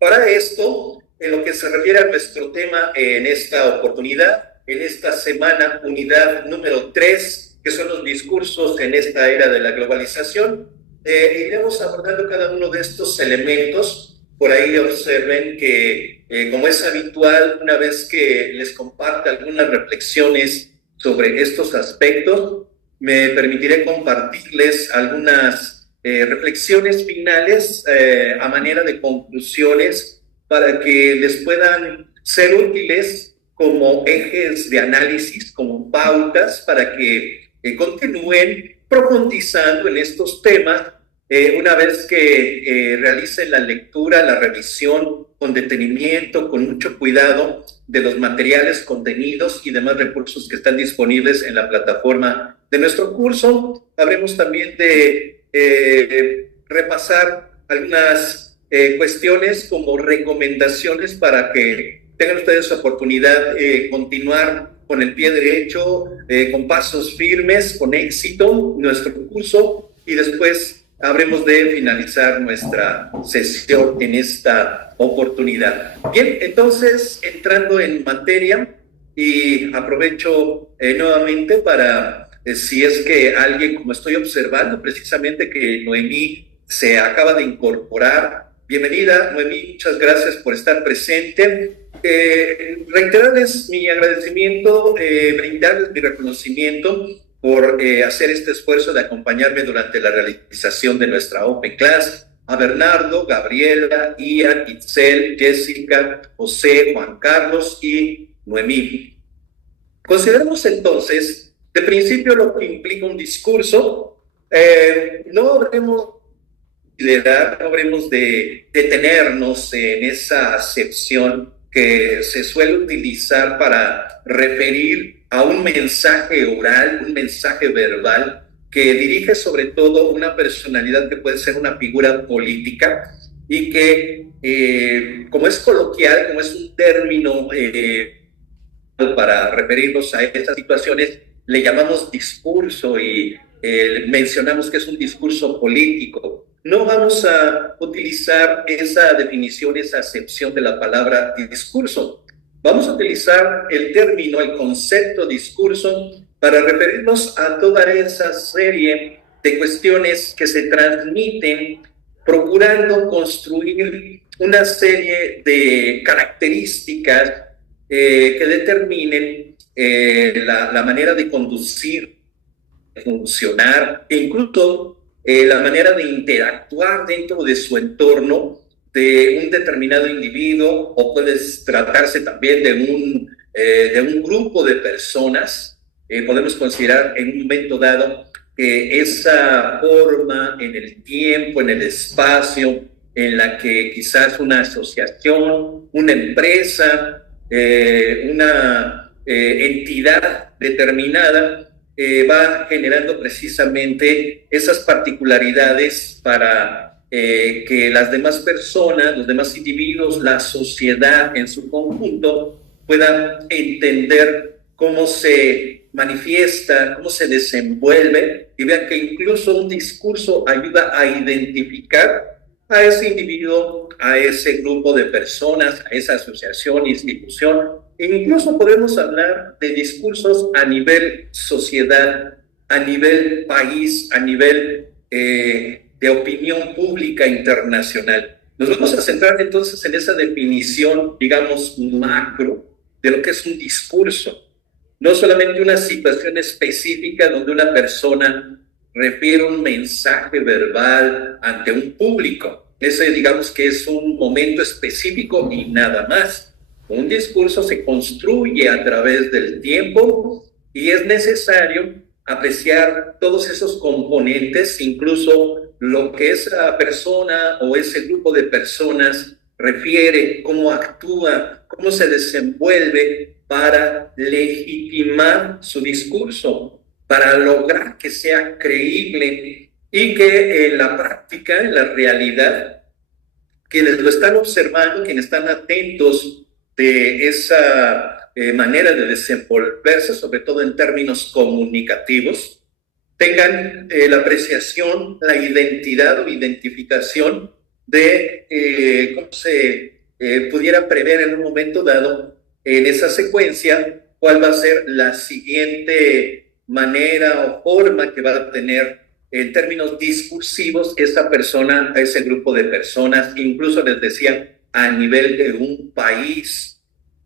Para esto, en lo que se refiere a nuestro tema en esta oportunidad, en esta semana, unidad número 3, que son los discursos en esta era de la globalización, iremos abordando cada uno de estos elementos. Por ahí observen que, como es habitual, una vez que les comparte algunas reflexiones sobre estos aspectos, me permitiré compartirles algunas reflexiones finales a manera de conclusiones para que les puedan ser útiles como ejes de análisis, como pautas para que continúen profundizando en estos temas una vez que realicen la lectura, la revisión con detenimiento, con mucho cuidado de los materiales, contenidos y demás recursos que están disponibles en la plataforma de nuestro curso. Habremos también de repasar algunas cuestiones como recomendaciones para que tengan ustedes oportunidad de continuar con el pie derecho, con pasos firmes, con éxito nuestro curso, y después habremos de finalizar nuestra sesión en esta oportunidad. Bien, entonces, entrando en materia, y aprovecho nuevamente para, si es que alguien, como estoy observando precisamente que Noemí se acaba de incorporar. Bienvenida, Noemí, muchas gracias por estar presente. Reiterarles mi agradecimiento, brindarles mi reconocimiento por hacer este esfuerzo de acompañarme durante la realización de nuestra Open Class. A Bernardo, Gabriela, Ian, Itzel, Jessica, José, Juan Carlos y Noemí. Consideremos entonces, de principio, lo que implica un discurso. No habremos de detenernos en esa acepción que se suele utilizar para referir a un mensaje oral, un mensaje verbal, que dirige sobre todo una personalidad que puede ser una figura política y que, como es coloquial, como es un término para referirnos a estas situaciones, le llamamos discurso y mencionamos que es un discurso político. No vamos a utilizar esa definición, esa acepción de la palabra discurso. Vamos a utilizar el término, el concepto discurso para referirnos a toda esa serie de cuestiones que se transmiten procurando construir una serie de características que determinen la manera de conducir, de funcionar e incluso la manera de interactuar dentro de su entorno de un determinado individuo, o puede tratarse también de un grupo de personas. Podemos considerar en un momento dado que esa forma en el tiempo, en el espacio, en la que quizás una asociación, una empresa, una entidad determinada va generando precisamente esas particularidades para que las demás personas, los demás individuos, la sociedad en su conjunto puedan entender cómo se manifiesta, cómo se desenvuelve, y vean que incluso un discurso ayuda a identificar a ese individuo, a ese grupo de personas, a esa asociación, institución. E incluso podemos hablar de discursos a nivel sociedad, a nivel país, a nivel de opinión pública internacional. Nos vamos a centrar entonces en esa definición, digamos, macro de lo que es un discurso. No solamente una situación específica donde una persona refiere un mensaje verbal ante un público. Ese, digamos, que es un momento específico y nada más. Un discurso se construye a través del tiempo y es necesario apreciar todos esos componentes, incluso lo que esa persona o ese grupo de personas refiere, cómo actúa, cómo se desenvuelve para legitimar su discurso, para lograr que sea creíble y que en la práctica, en la realidad, quienes lo están observando, quienes están atentos de esa manera de desenvolverse, sobre todo en términos comunicativos, tengan la apreciación, la identidad o identificación de cómo se pudiera prever en un momento dado en esa secuencia cuál va a ser la siguiente manera o forma que va a tener en términos discursivos esta persona, ese grupo de personas, incluso les decía a nivel de un país.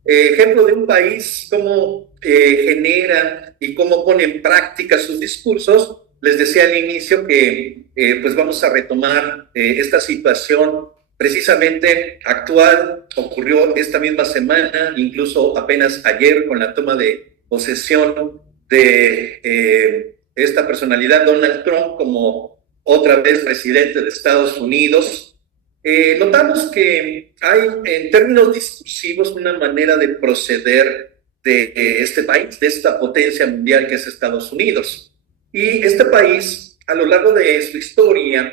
Ejemplo de un país, cómo genera y cómo pone en práctica sus discursos. Les decía al inicio que pues vamos a retomar esta situación precisamente actual, ocurrió esta misma semana, incluso apenas ayer con la toma de posesión de esta personalidad, Donald Trump, como otra vez presidente de Estados Unidos. Notamos que hay en términos discursivos una manera de proceder de este país, de esta potencia mundial que es Estados Unidos. Y este país, a lo largo de su historia,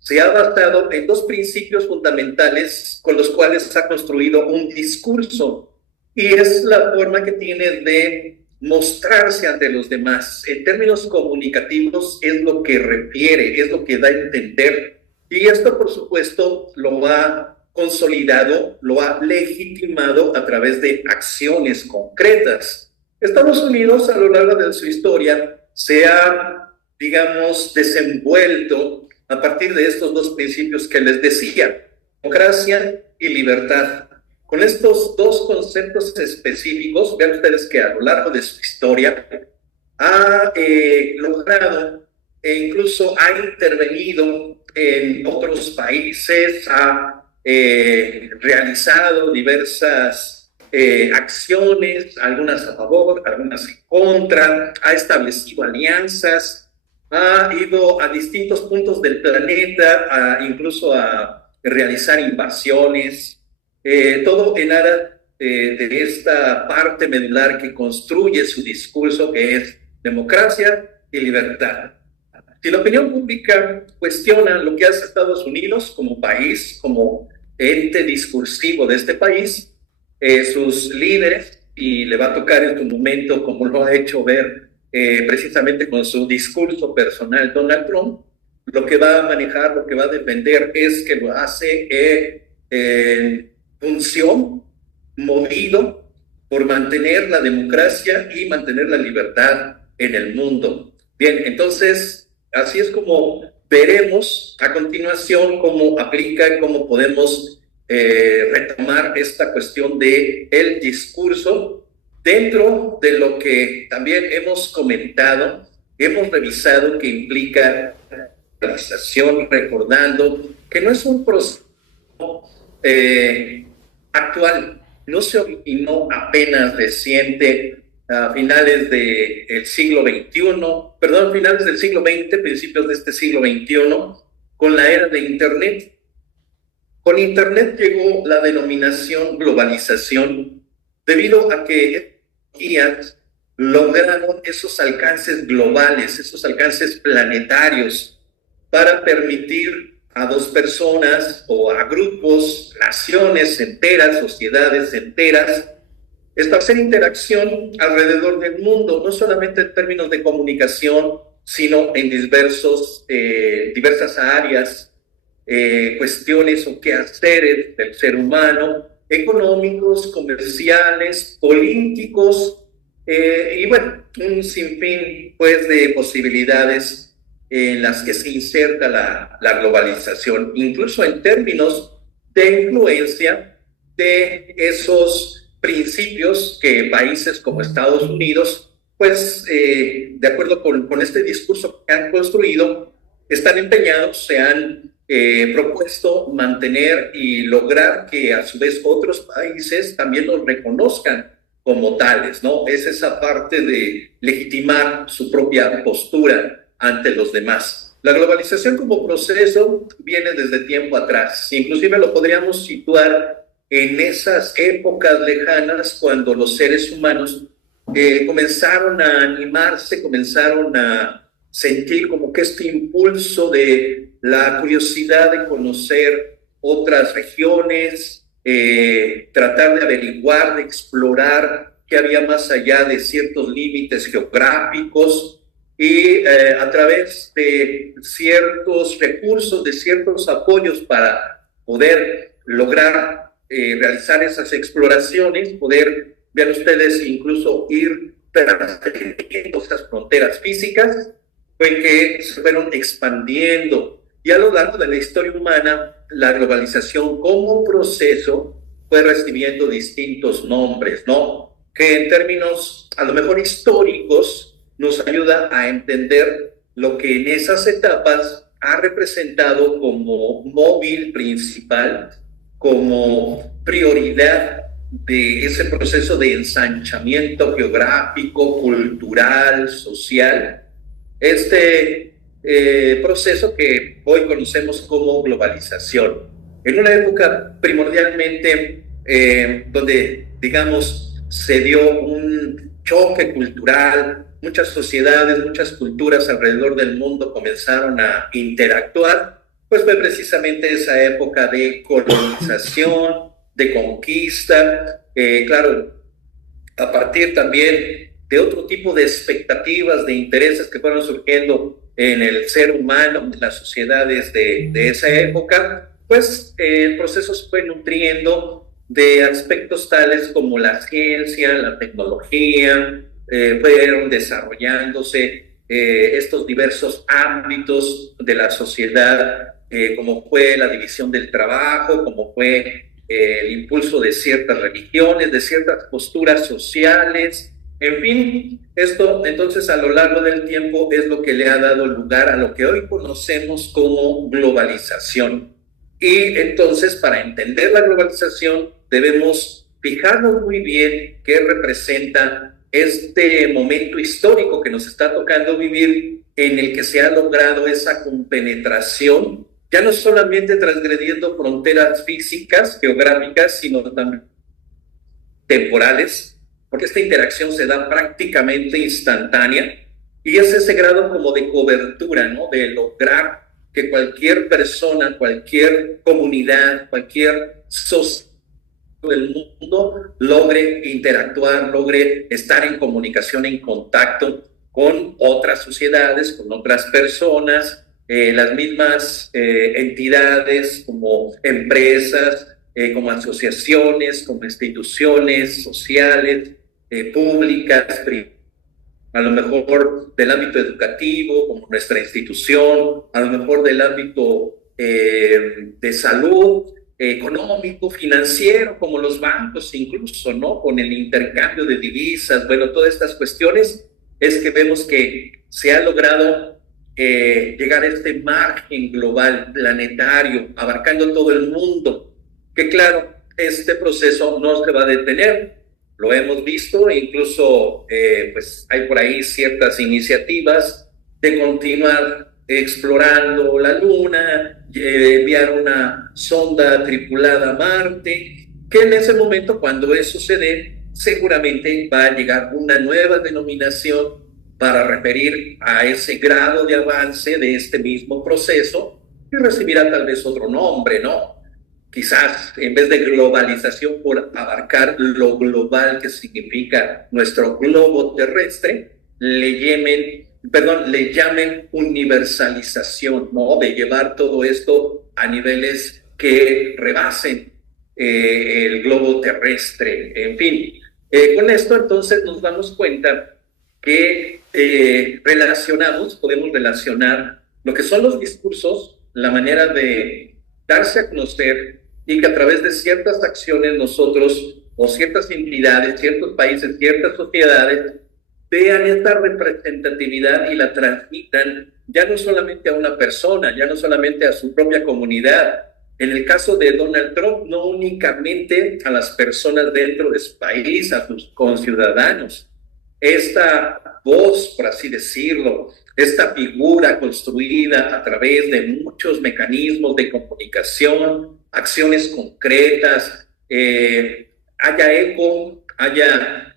se ha basado en dos principios fundamentales con los cuales ha construido un discurso, y es la forma que tiene de mostrarse ante los demás. En términos comunicativos es lo que refiere, es lo que da a entender, y esto por supuesto lo ha consolidado, lo ha legitimado a través de acciones concretas. Estados Unidos a lo largo de su historia se ha, digamos, desenvuelto a partir de estos dos principios que les decía, democracia y libertad. Con estos dos conceptos específicos, vean ustedes que a lo largo de su historia ha logrado e incluso ha intervenido en otros países, ha realizado diversas acciones, algunas a favor, algunas en contra, ha establecido alianzas, ha ido a distintos puntos del planeta, incluso a realizar invasiones, todo en aras de esta parte medular que construye su discurso, que es democracia y libertad. Si la opinión pública cuestiona lo que hace Estados Unidos como país, como ente discursivo de este país, sus líderes, y le va a tocar en su momento, como lo ha hecho ver precisamente con su discurso personal Donald Trump, lo que va a manejar, lo que va a defender es que lo hace en función, movido por mantener la democracia y mantener la libertad en el mundo. Bien, entonces, así es como veremos a continuación cómo aplica, cómo podemos retomar esta cuestión de el discurso dentro de lo que también hemos comentado, hemos revisado que implica la realización, recordando que no es un proceso actual, no se originó apenas reciente, a finales del siglo XXI, perdón, finales del siglo XX, principios de este siglo XXI, con la era de Internet. Con Internet llegó la denominación globalización, debido a que lograron esos alcances globales, esos alcances planetarios, para permitir a dos personas o a grupos, naciones enteras, sociedades enteras, establecer interacción alrededor del mundo, no solamente en términos de comunicación, sino en diversas áreas, cuestiones o quehaceres del ser humano, económicos, comerciales, políticos, y bueno, un sinfín pues de posibilidades en las que se inserta la globalización, incluso en términos de influencia de esos principios que países como Estados Unidos, pues de acuerdo con este discurso que han construido, están empeñados, se han propuesto mantener y lograr que a su vez otros países también los reconozcan como tales, ¿no? Es esa parte de legitimar su propia postura ante los demás. La globalización como proceso viene desde tiempo atrás, inclusive lo podríamos situar en esas épocas lejanas cuando los seres humanos comenzaron a animarse, comenzaron a sentir como que este impulso de la curiosidad de conocer otras regiones, tratar de averiguar, de explorar qué había más allá de ciertos límites geográficos, y a través de ciertos recursos, de ciertos apoyos para poder lograr realizar esas exploraciones, poder, vean ustedes, incluso ir trascendiendo esas fronteras físicas, fue que se fueron expandiendo. Y a lo largo de la historia humana, la globalización como proceso fue recibiendo distintos nombres, ¿no? Que en términos a lo mejor históricos nos ayuda a entender lo que en esas etapas ha representado como móvil principal, como prioridad de ese proceso de ensanchamiento geográfico, cultural, social, este proceso que hoy conocemos como globalización. En una época primordialmente donde, digamos, se dio un choque cultural, muchas sociedades, muchas culturas alrededor del mundo comenzaron a interactuar, pues fue precisamente esa época de colonización, de conquista, claro, a partir también de otro tipo de expectativas, de intereses que fueron surgiendo en el ser humano, en las sociedades de esa época, pues el proceso se fue nutriendo de aspectos tales como la ciencia, la tecnología, fueron desarrollándose estos diversos ámbitos de la sociedad, como fue la división del trabajo, como fue el impulso de ciertas religiones, de ciertas posturas sociales, en fin, esto entonces a lo largo del tiempo es lo que le ha dado lugar a lo que hoy conocemos como globalización. Y entonces para entender la globalización debemos fijarnos muy bien qué representa este momento histórico que nos está tocando vivir, en el que se ha logrado esa compenetración, ya no solamente transgrediendo fronteras físicas, geográficas, sino también temporales, porque esta interacción se da prácticamente instantánea, y es ese grado como de cobertura, ¿no? De lograr que cualquier persona, cualquier comunidad, cualquier sociedad del mundo logre interactuar, logre estar en comunicación, en contacto con otras sociedades, con otras personas, las mismas entidades como empresas, como asociaciones, como instituciones sociales, públicas, privadas, a lo mejor del ámbito educativo, como nuestra institución, a lo mejor del ámbito de salud, económico, financiero, como los bancos incluso, ¿no? Con el intercambio de divisas, bueno, todas estas cuestiones, es que vemos que se ha logrado llegar a este margen global, planetario, abarcando todo el mundo, que claro, este proceso no se va a detener. Lo hemos visto, e incluso pues hay por ahí ciertas iniciativas de continuar explorando la Luna, enviar una sonda tripulada a Marte, que en ese momento, cuando eso se dé, seguramente va a llegar una nueva denominación para referir a ese grado de avance de este mismo proceso, y recibirá tal vez otro nombre, ¿no? Quizás en vez de globalización, por abarcar lo global que significa nuestro globo terrestre, le llamen universalización, ¿no? De llevar todo esto a niveles que rebasen el globo terrestre. En fin, con esto entonces nos damos cuenta que podemos relacionar lo que son los discursos, la manera de darse a conocer, y que a través de ciertas acciones nosotros, o ciertas entidades, ciertos países, ciertas sociedades, vean esta representatividad y la transmitan ya no solamente a una persona, ya no solamente a su propia comunidad. En el caso de Donald Trump, no únicamente a las personas dentro de su país, a sus conciudadanos. Esta voz, por así decirlo, esta figura construida a través de muchos mecanismos de comunicación, acciones concretas, haya eco, haya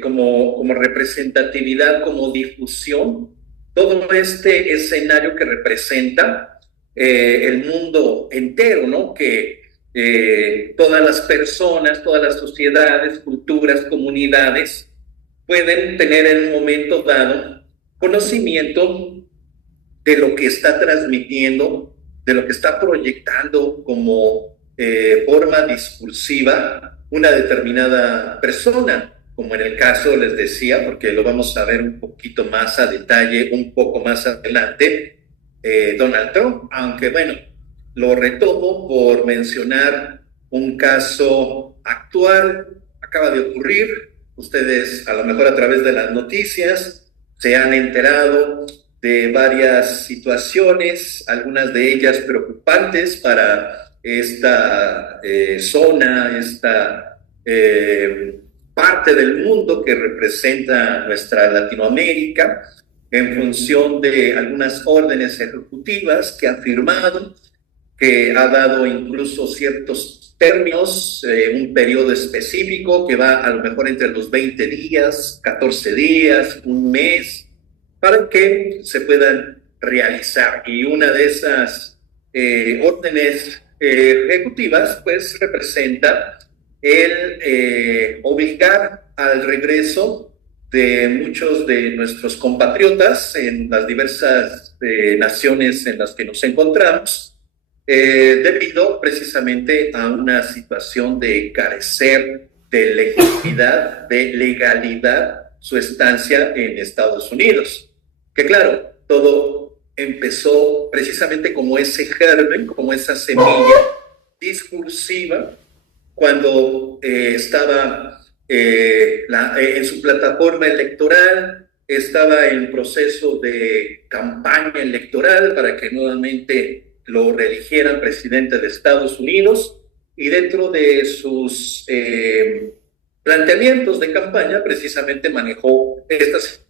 como representatividad, como difusión, todo este escenario que representa el mundo entero, ¿no? Que todas las personas, todas las sociedades, culturas, comunidades pueden tener en un momento dado conocimiento de lo que está transmitiendo de lo que está proyectando como forma discursiva una determinada persona, como en el caso, les decía, porque lo vamos a ver un poquito más a detalle, un poco más adelante, Donald Trump, aunque bueno, lo retomo por mencionar un caso actual, acaba de ocurrir, ustedes a lo mejor a través de las noticias se han enterado de varias situaciones, algunas de ellas preocupantes para esta zona, esta parte del mundo que representa nuestra Latinoamérica, en función de algunas órdenes ejecutivas que ha firmado, que ha dado incluso ciertos términos, un periodo específico que va a lo mejor entre los 20 días, 14 días, un mes, para que se puedan realizar. Y una de esas órdenes ejecutivas, pues representa el obligar al regreso de muchos de nuestros compatriotas en las diversas naciones en las que nos encontramos, debido precisamente a una situación de carecer de legitimidad, de legalidad, su estancia en Estados Unidos. Que claro, todo empezó precisamente como ese germen, como esa semilla discursiva, cuando estaba en su plataforma electoral, estaba en proceso de campaña electoral para que nuevamente lo reeligieran presidente de Estados Unidos, y dentro de sus planteamientos de campaña precisamente manejó estas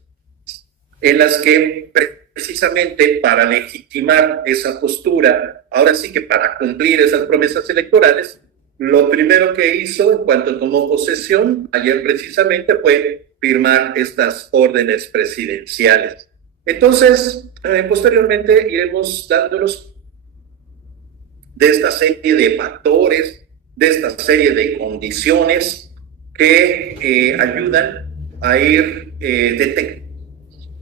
en las que precisamente para legitimar esa postura, ahora sí que para cumplir esas promesas electorales, lo primero que hizo en cuanto tomó posesión, ayer precisamente, fue firmar estas órdenes presidenciales. Entonces, posteriormente iremos dándonos de esta serie de factores, de esta serie de condiciones que ayudan a ir detectando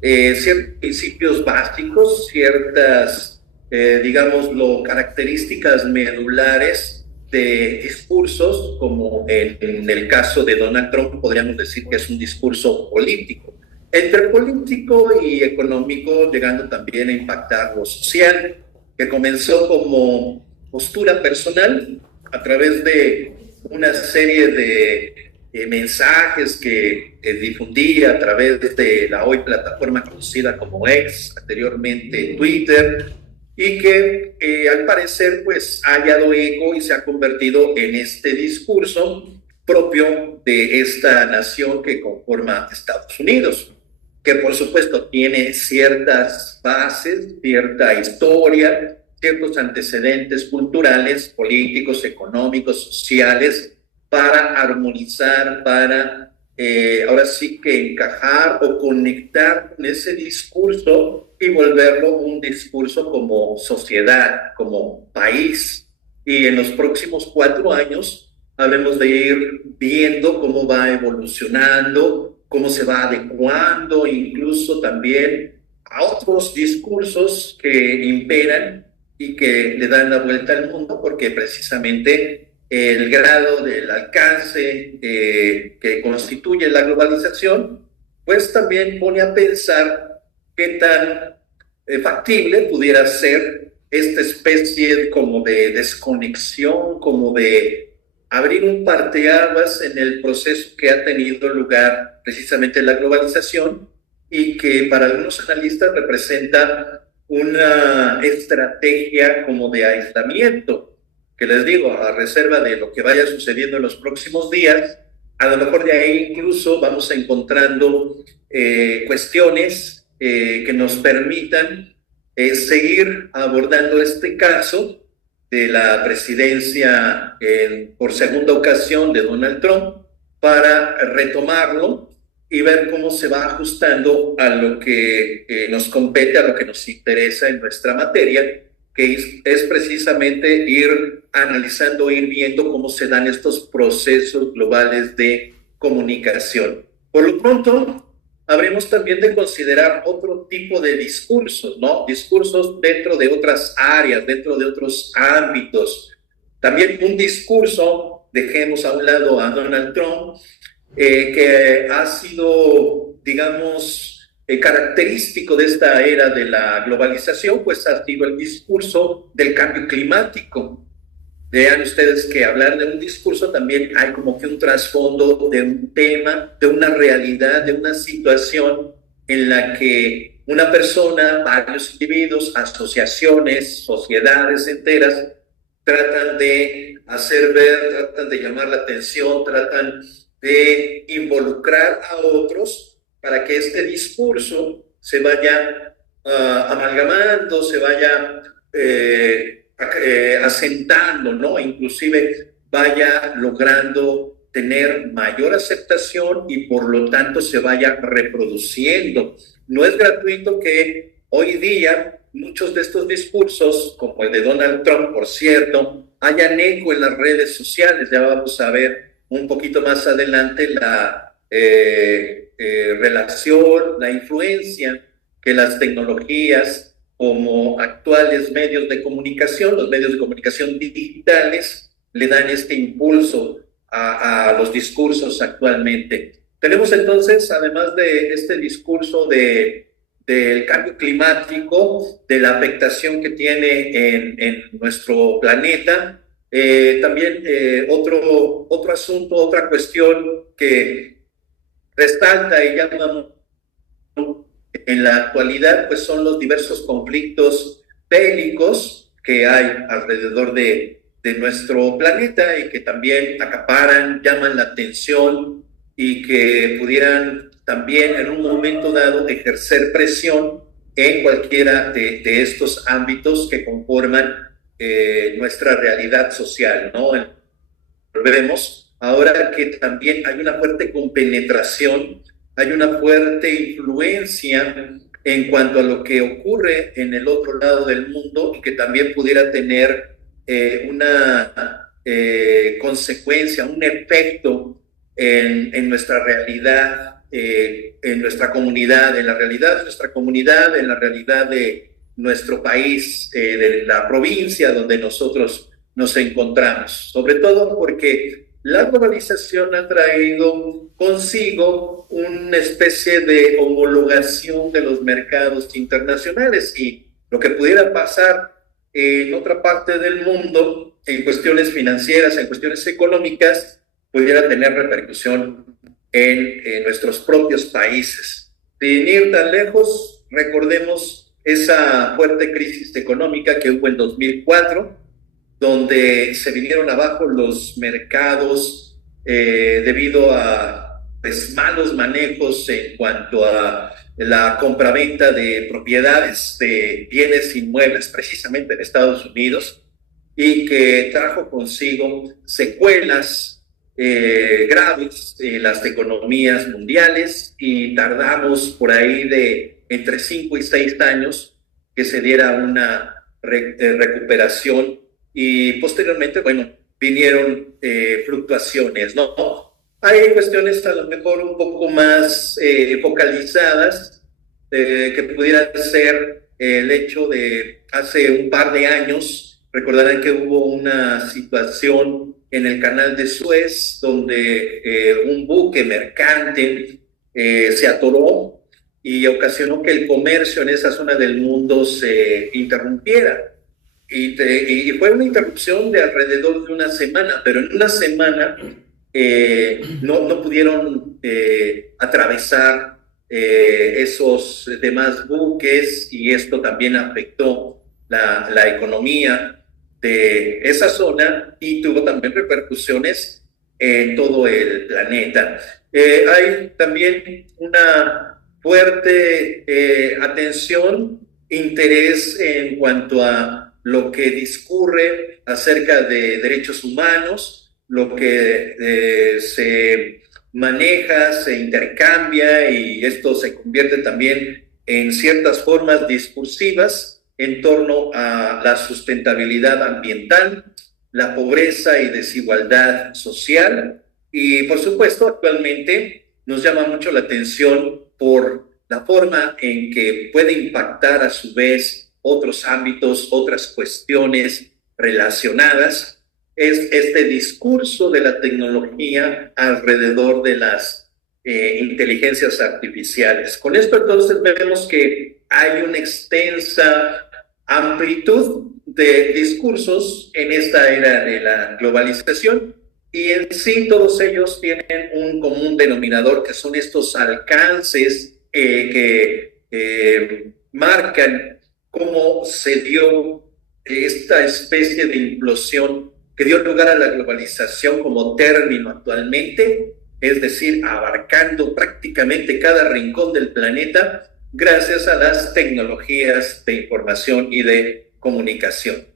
ciertos principios básicos, ciertas, digámoslo, características medulares de discursos, como en el caso de Donald Trump podríamos decir que es un discurso político, entre político y económico, llegando también a impactar lo social, que comenzó como postura personal a través de una serie de mensajes que difundía a través de la hoy plataforma conocida como X, anteriormente Twitter, y que al parecer pues ha hallado eco y se ha convertido en este discurso propio de esta nación que conforma Estados Unidos, que por supuesto tiene ciertas bases, cierta historia, ciertos antecedentes culturales, políticos, económicos, sociales, para armonizar, para ahora sí que encajar o conectar con ese discurso y volverlo un discurso como sociedad, como país. Y en los próximos 4 años habremos de ir viendo cómo va evolucionando, cómo se va adecuando, incluso también a otros discursos que imperan y que le dan la vuelta al mundo, porque precisamente el grado del alcance que constituye la globalización, pues también pone a pensar qué tan factible pudiera ser esta especie como de desconexión, como de abrir un parteaguas en el proceso que ha tenido lugar precisamente la globalización, y que para algunos analistas representa una estrategia como de aislamiento, que les digo, a reserva de lo que vaya sucediendo en los próximos días, a lo mejor de ahí incluso vamos encontrando cuestiones que nos permitan seguir abordando este caso de la presidencia por segunda ocasión de Donald Trump, para retomarlo y ver cómo se va ajustando a lo que nos compete, a lo que nos interesa en nuestra materia, que es precisamente ir analizando, ir viendo cómo se dan estos procesos globales de comunicación. Por lo pronto, habremos también de considerar otro tipo de discursos, ¿no? Discursos dentro de otras áreas, dentro de otros ámbitos. También un discurso, dejemos a un lado a Donald Trump, que ha sido, digamos, característico de esta era de la globalización, pues ha sido el discurso del cambio climático. Vean ustedes que hablar de un discurso también hay como que un trasfondo de un tema, de una realidad, de una situación en la que una persona, varios individuos, asociaciones, sociedades enteras, tratan de hacer ver, tratan de llamar la atención, tratan de involucrar a otros para que este discurso se vaya amalgamando, se vaya asentando, ¿no? Inclusive vaya logrando tener mayor aceptación y por lo tanto se vaya reproduciendo. No es gratuito que hoy día muchos de estos discursos, como el de Donald Trump, por cierto, hayan eco en las redes sociales. Ya vamos a ver un poquito más adelante la relación, la influencia que las tecnologías como actuales medios de comunicación, los medios de comunicación digitales, le dan este impulso a los discursos actualmente. Tenemos entonces, además de este discurso del cambio climático, de la afectación que tiene en nuestro planeta, también otro asunto, otra cuestión que resalta y llama en la actualidad, pues son los diversos conflictos bélicos que hay alrededor de nuestro planeta y que también acaparan, llaman la atención y que pudieran también en un momento dado ejercer presión en cualquiera de estos ámbitos que conforman nuestra realidad social, ¿no? Vemos ahora que también hay una fuerte compenetración, hay una fuerte influencia en cuanto a lo que ocurre en el otro lado del mundo y que también pudiera tener una consecuencia, un efecto en nuestra realidad, en nuestra comunidad, en la realidad de nuestra comunidad, en la realidad de nuestro país, de la provincia donde nosotros nos encontramos, sobre todo porque la globalización ha traído consigo una especie de homologación de los mercados internacionales y lo que pudiera pasar en otra parte del mundo en cuestiones financieras, en cuestiones económicas, pudiera tener repercusión en nuestros propios países. Sin ir tan lejos, recordemos esa fuerte crisis económica que hubo en 2004, donde se vinieron abajo los mercados debido a pues, malos manejos en cuanto a la compraventa de propiedades, de bienes inmuebles, precisamente en Estados Unidos, y que trajo consigo secuelas graves en las economías mundiales y tardamos por ahí de entre 5 y 6 años que se diera una recuperación y posteriormente, bueno, vinieron fluctuaciones, ¿no? Hay cuestiones a lo mejor un poco más focalizadas que pudieran ser el hecho de hace un par de años, recordarán que hubo una situación en el canal de Suez donde un buque mercante se atoró y ocasionó que el comercio en esa zona del mundo se interrumpiera. Y fue una interrupción de alrededor de una semana, pero en una semana no pudieron atravesar esos demás buques y esto también afectó la economía de esa zona y tuvo también repercusiones en todo el planeta. Hay también una fuerte atención, interés en cuanto a lo que discurre acerca de derechos humanos, lo que se maneja, se intercambia y esto se convierte también en ciertas formas discursivas en torno a la sustentabilidad ambiental, la pobreza y desigualdad social y por supuesto actualmente nos llama mucho la atención por la forma en que puede impactar a su vez otros ámbitos, otras cuestiones relacionadas, es este discurso de la tecnología alrededor de las inteligencias artificiales. Con esto entonces vemos que hay una extensa amplitud de discursos en esta era de la globalización y en sí todos ellos tienen un común denominador que son estos alcances que marcan cómo se dio esta especie de implosión que dio lugar a la globalización como término actualmente, es decir, abarcando prácticamente cada rincón del planeta gracias a las tecnologías de información y de comunicación.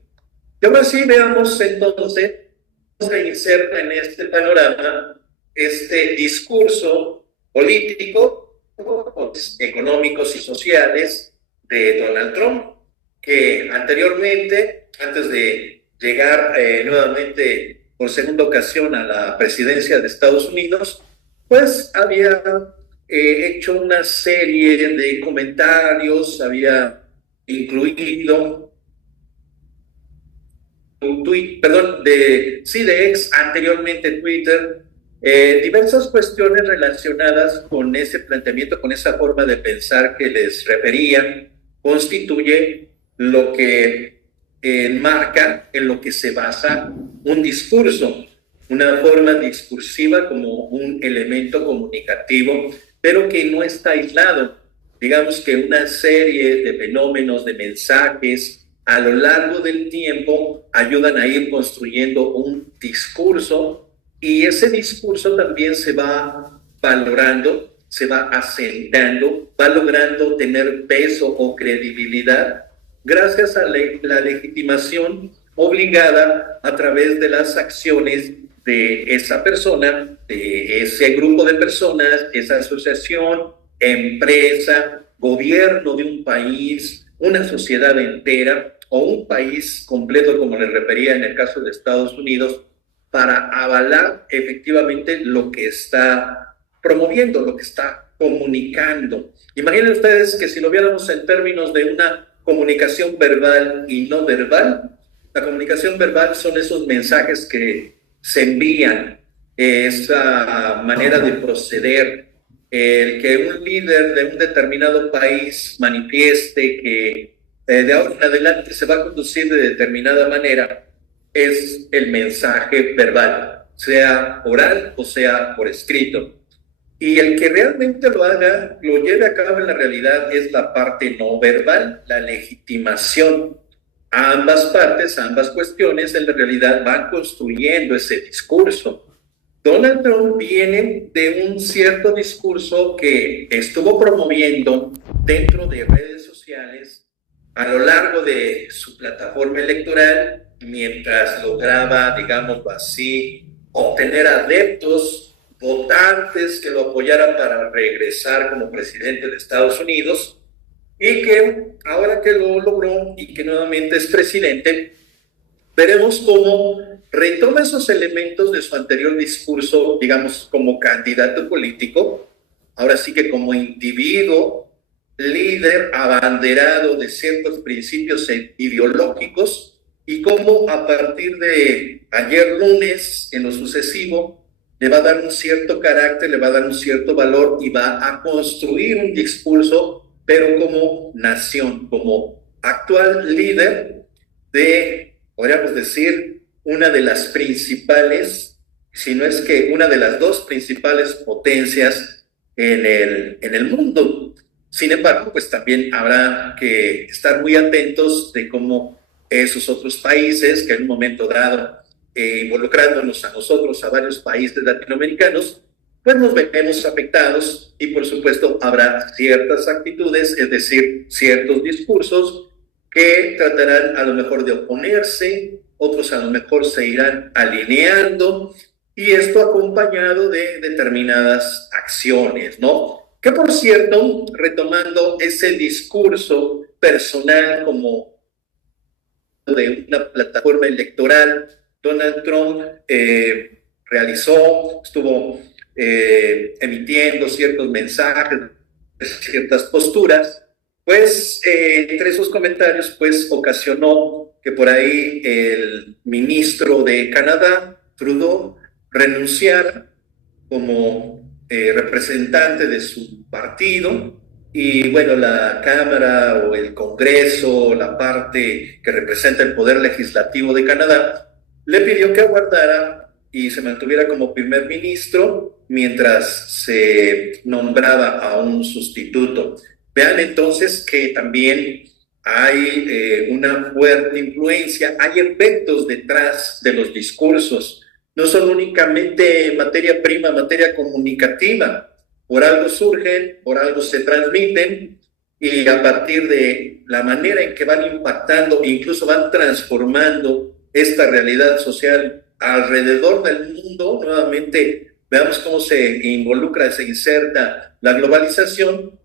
Y ahora sí veamos entonces, vamos a insertar en este panorama este discurso político, económicos y sociales de Donald Trump, que anteriormente, antes de llegar nuevamente por segunda ocasión a la presidencia de Estados Unidos, pues había hecho una serie de comentarios, había incluido un tweet, perdón, de ex, anteriormente Twitter, diversas cuestiones relacionadas con ese planteamiento, con esa forma de pensar que les refería, constituye lo que enmarca en lo que se basa un discurso, una forma discursiva como un elemento comunicativo, pero que no está aislado. Digamos que una serie de fenómenos, de mensajes, a lo largo del tiempo ayudan a ir construyendo un discurso y ese discurso también se va valorando, se va asentando, va logrando tener peso o credibilidad gracias a la legitimación obligada a través de las acciones de esa persona, de ese grupo de personas, esa asociación, empresa, gobierno de un país, una sociedad entera o un país completo, como les refería en el caso de Estados Unidos, para avalar efectivamente lo que está promoviendo, lo que está comunicando. Imaginen ustedes que si lo viéramos en términos de una comunicación verbal y no verbal, la comunicación verbal son esos mensajes que se envían, esa manera de proceder, el que un líder de un determinado país manifieste que de ahora en adelante se va a conducir de determinada manera, es el mensaje verbal, sea oral o sea por escrito. Y el que realmente lo haga, lo lleve a cabo en la realidad, es la parte no verbal, la legitimación. A ambas partes, a ambas cuestiones, en la realidad van construyendo ese discurso. Donald Trump viene de un cierto discurso que estuvo promoviendo dentro de redes sociales a lo largo de su plataforma electoral, mientras lograba, digámoslo así, obtener adeptos, votantes que lo apoyaran para regresar como presidente de Estados Unidos, y que ahora que lo logró y que nuevamente es presidente, veremos cómo retoma esos elementos de su anterior discurso, digamos, como candidato político, ahora sí que como individuo, líder abanderado de ciertos principios ideológicos, y cómo a partir de ayer lunes, en lo sucesivo, le va a dar un cierto carácter, le va a dar un cierto valor y va a construir un discurso, pero como nación, como actual líder de, podríamos decir, una de las principales, si no es que una de las dos principales potencias en el mundo. Sin embargo, pues también habrá que estar muy atentos de cómo esos otros países que en un momento dado, involucrándonos a nosotros, a varios países latinoamericanos, pues nos veremos afectados y por supuesto habrá ciertas actitudes, es decir, ciertos discursos que tratarán a lo mejor de oponerse, otros a lo mejor se irán alineando, y esto acompañado de determinadas acciones, ¿no? Que por cierto, retomando ese discurso personal como de una plataforma electoral, Donald Trump estuvo emitiendo ciertos mensajes, ciertas posturas, pues entre esos comentarios pues ocasionó que por ahí el ministro de Canadá, Trudeau, renunciara como representante de su partido. Y bueno, la Cámara o el Congreso, la parte que representa el poder legislativo de Canadá, le pidió que aguardara y se mantuviera como primer ministro mientras se nombraba a un sustituto. Vean entonces que también hay una fuerte influencia, hay efectos detrás de los discursos, no son únicamente materia prima, materia comunicativa. Por algo surgen, por algo se transmiten, y a partir de la manera en que van impactando, incluso van transformando esta realidad social alrededor del mundo, nuevamente veamos cómo se involucra, se inserta la globalización,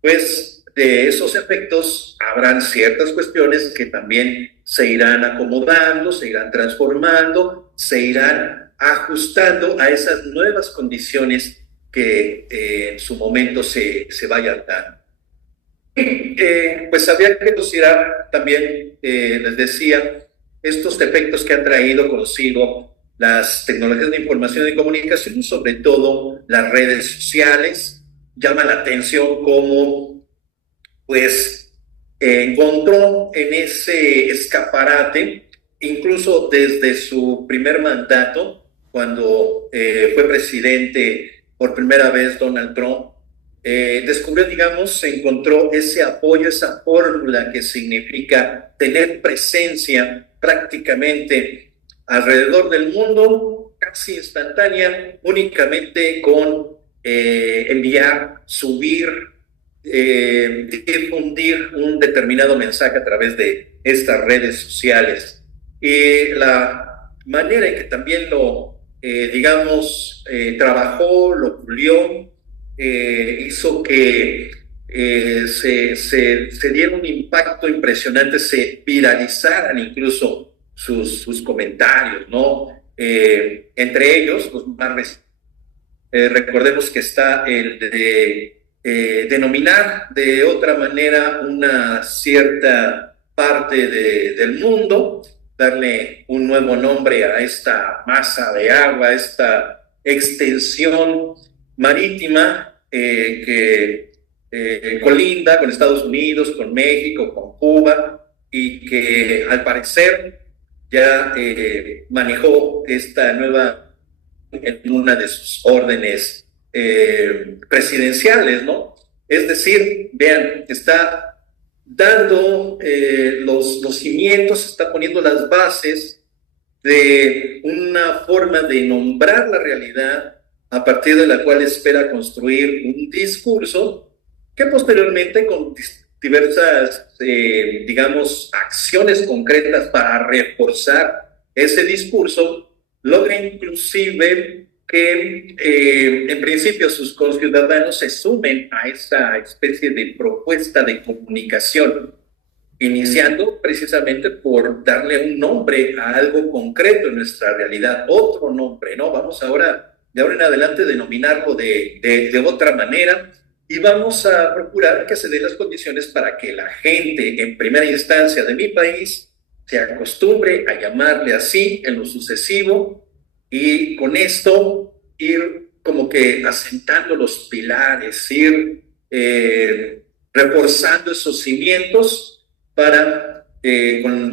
pues de esos efectos habrán ciertas cuestiones que también se irán acomodando, se irán transformando, se irán ajustando a esas nuevas condiciones que en su momento se vayan dando. Pues habría que considerar también, les decía, estos efectos que han traído consigo las tecnologías de información y comunicación, sobre todo las redes sociales. Llama la atención cómo pues encontró en ese escaparate, incluso desde su primer mandato, cuando fue presidente por primera vez Donald Trump, descubrió, digamos, se encontró ese apoyo, esa fórmula que significa tener presencia prácticamente alrededor del mundo, casi instantánea, únicamente con enviar, subir, difundir un determinado mensaje a través de estas redes sociales. Y la manera en que también lo, digamos, trabajó, lo pulió, hizo que se diera un impacto impresionante, se viralizaran incluso sus comentarios, ¿no? Entre ellos, los más recordemos que está el de denominar de otra manera una cierta parte del mundo, darle un nuevo nombre a esta masa de agua, esta extensión marítima que colinda con Estados Unidos, con México, con Cuba, y que al parecer ya manejó esta nueva en una de sus órdenes presidenciales, ¿no? Es decir, vean, está dando los cimientos, está poniendo las bases de una forma de nombrar la realidad a partir de la cual espera construir un discurso que posteriormente con diversas, digamos, acciones concretas para reforzar ese discurso, logra inclusive que en principio sus conciudadanos se sumen a esa especie de propuesta de comunicación, iniciando precisamente por darle un nombre a algo concreto en nuestra realidad, otro nombre, ¿no? Vamos ahora, de ahora en adelante, denominarlo de otra manera, y vamos a procurar que se den las condiciones para que la gente en primera instancia de mi país se acostumbre a llamarle así en lo sucesivo, y con esto ir como que asentando los pilares, ir reforzando esos cimientos para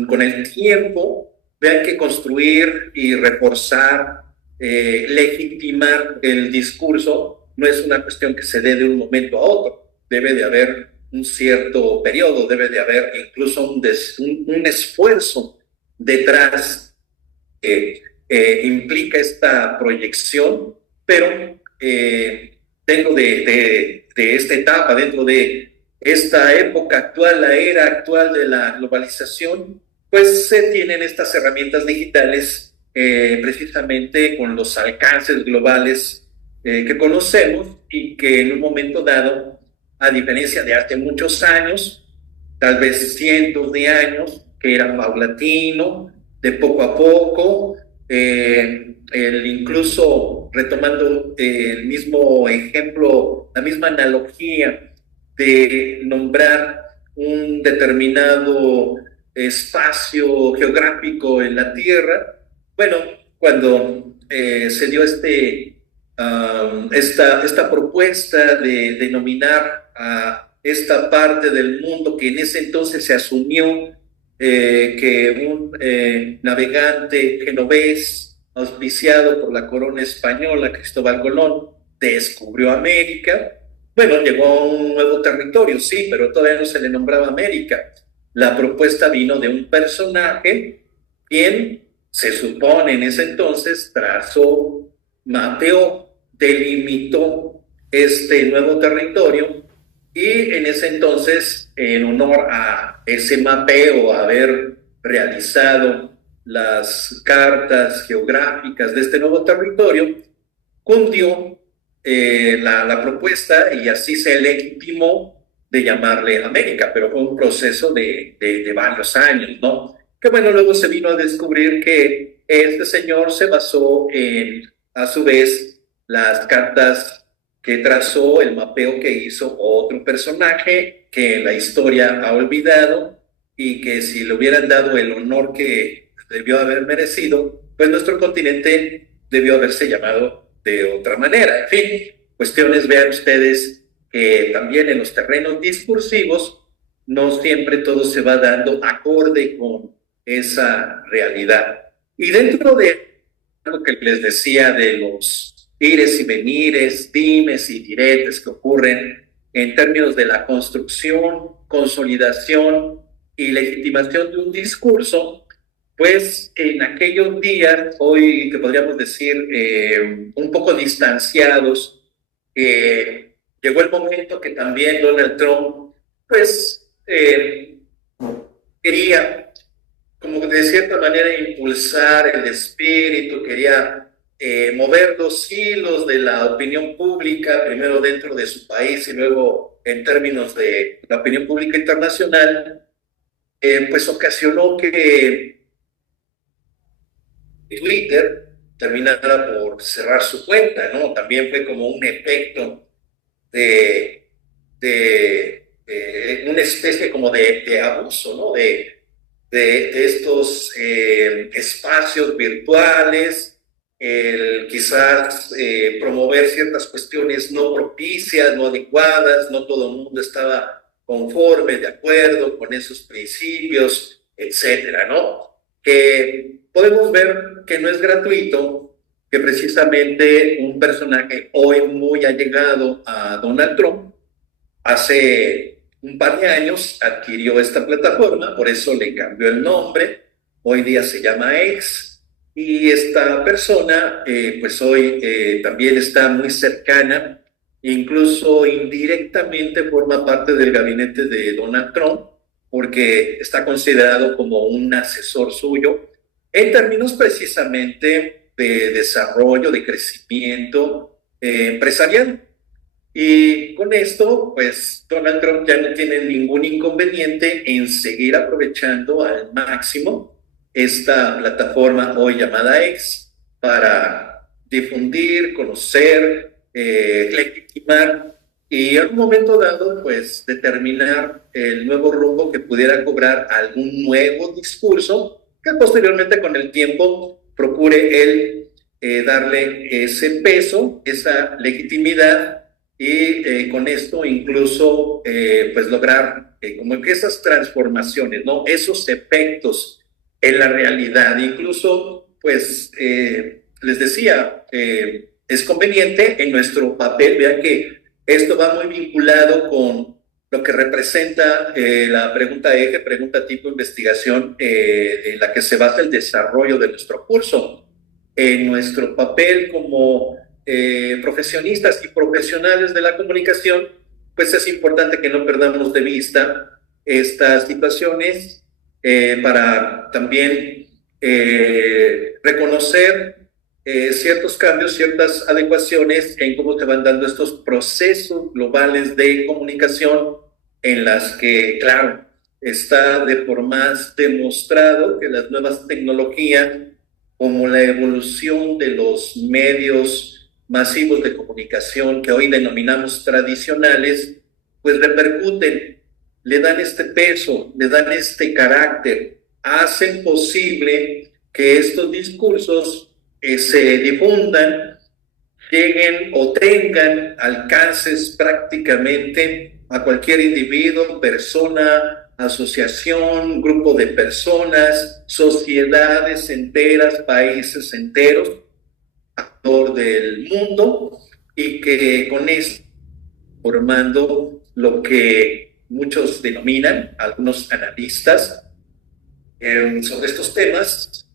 con el tiempo vean que construir y reforzar, legitimar el discurso no es una cuestión que se dé de un momento a otro, debe de haber un cierto periodo, debe de haber incluso un esfuerzo detrás que implica esta proyección, pero dentro de esta etapa, dentro de esta época actual, la era actual de la globalización, pues se tienen estas herramientas digitales precisamente con los alcances globales que conocemos, y que en un momento dado, a diferencia de hace muchos años, tal vez cientos de años, que era paulatino, de poco a poco, incluso retomando el mismo ejemplo, la misma analogía de nombrar un determinado espacio geográfico en la Tierra. Bueno, cuando se dio esta propuesta de denominar a esta parte del mundo que en ese entonces se asumió que un navegante genovés auspiciado por la corona española, Cristóbal Colón, descubrió América. Bueno, llegó a un nuevo territorio, sí, pero todavía no se le nombraba América. La propuesta vino de un personaje quien se supone en ese entonces trazó, mapeó, delimitó este nuevo territorio y en ese entonces, en honor a ese mapeo, a haber realizado las cartas geográficas de este nuevo territorio, cundió la propuesta y así se legitimó de llamarle América, pero fue un proceso de varios años, ¿no? Que bueno, luego se vino a descubrir que este señor se basó en, a su vez, las cartas que trazó, el mapeo que hizo otro personaje que la historia ha olvidado y que si le hubieran dado el honor que debió haber merecido, pues nuestro continente debió haberse llamado de otra manera. En fin, cuestiones, vean ustedes que también en los terrenos discursivos no siempre todo se va dando acorde con esa realidad. Y dentro de lo que les decía de los ires y venires, dimes y diretes que ocurren en términos de la construcción, consolidación y legitimación de un discurso, pues en aquellos días, hoy que podríamos decir un poco distanciados, llegó el momento que también Donald Trump, pues quería, como de cierta manera, impulsar el espíritu, quería mover los hilos de la opinión pública, primero dentro de su país y luego en términos de la opinión pública internacional, pues ocasionó que Twitter terminara por cerrar su cuenta, ¿no? También fue como un efecto de una especie como de abuso, ¿no? De estos espacios virtuales, el quizás promover ciertas cuestiones no propicias, no adecuadas, no todo el mundo estaba conforme, de acuerdo con esos principios, etcétera, ¿no? Que podemos ver que no es gratuito, que precisamente un personaje hoy muy allegado a Donald Trump, hace un par de años adquirió esta plataforma, por eso le cambió el nombre, hoy día se llama X, y esta persona pues hoy también está muy cercana, incluso indirectamente forma parte del gabinete de Donald Trump, porque está considerado como un asesor suyo en términos precisamente de desarrollo, de crecimiento empresarial. Y con esto, pues Donald Trump ya no tiene ningún inconveniente en seguir aprovechando al máximo esta plataforma hoy llamada X para difundir, conocer, legitimar y en un momento dado, pues determinar el nuevo rumbo que pudiera cobrar algún nuevo discurso que posteriormente con el tiempo procure él darle ese peso, esa legitimidad y con esto incluso pues lograr como que esas transformaciones, ¿no? Esos efectos en la realidad. Incluso pues les decía, es conveniente en nuestro papel, vean que esto va muy vinculado con lo que representa la pregunta eje, pregunta tipo investigación, en la que se basa el desarrollo de nuestro curso. En nuestro papel como profesionistas y profesionales de la comunicación, pues es importante que no perdamos de vista estas situaciones para también reconocer ciertos cambios, ciertas adecuaciones en cómo se van dando estos procesos globales de comunicación en las que, claro, está de por más demostrado que las nuevas tecnologías como la evolución de los medios masivos de comunicación que hoy denominamos tradicionales, pues repercuten, le dan este peso, le dan este carácter, hacen posible que estos discursos se difundan, lleguen o tengan alcances prácticamente a cualquier individuo, persona, asociación, grupo de personas, sociedades enteras, países enteros, alrededor del mundo, y que con esto formando lo que muchos denominan, algunos analistas, sobre estos temas,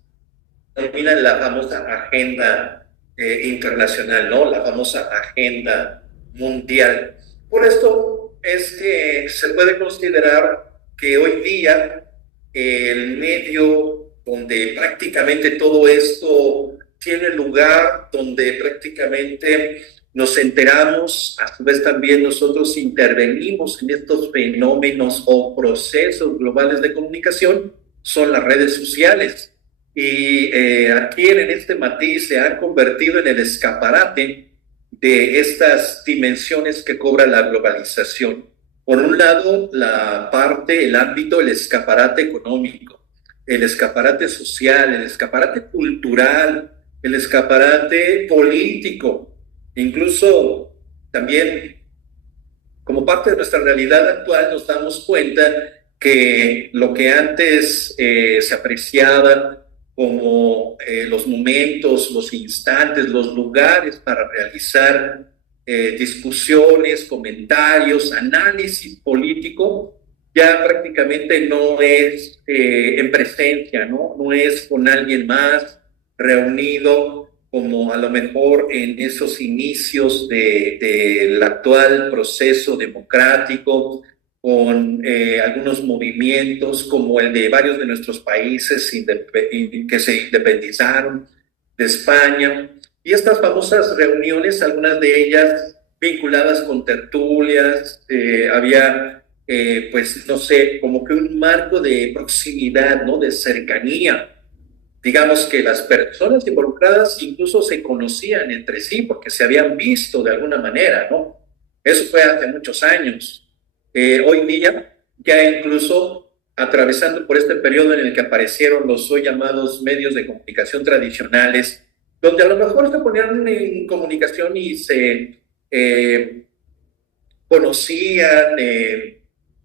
denominan la famosa agenda internacional, ¿no? La famosa agenda mundial. Por esto es que se puede considerar que hoy día el medio donde prácticamente todo esto tiene lugar, donde prácticamente nos enteramos, a su vez también nosotros intervenimos en estos fenómenos o procesos globales de comunicación, son las redes sociales y adquieren este matiz, se han convertido en el escaparate de estas dimensiones que cobra la globalización. Por un lado, la parte, el ámbito, el escaparate económico, el escaparate social, el escaparate cultural, el escaparate político, incluso también como parte de nuestra realidad actual nos damos cuenta que lo que antes se apreciaba como los momentos, los instantes, los lugares para realizar discusiones, comentarios, análisis político, ya prácticamente no es en presencia, ¿no? No es con alguien más reunido como a lo mejor en esos inicios del actual proceso democrático, con algunos movimientos como el de varios de nuestros países que se independizaron de España, y estas famosas reuniones, algunas de ellas vinculadas con tertulias, había, pues, no sé, como que un marco de proximidad, ¿no? De cercanía. Digamos que las personas involucradas incluso se conocían entre sí porque se habían visto de alguna manera, ¿no? Eso fue hace muchos años. Hoy día, ya incluso atravesando por este periodo en el que aparecieron los hoy llamados medios de comunicación tradicionales, donde a lo mejor se ponían en comunicación y se conocían,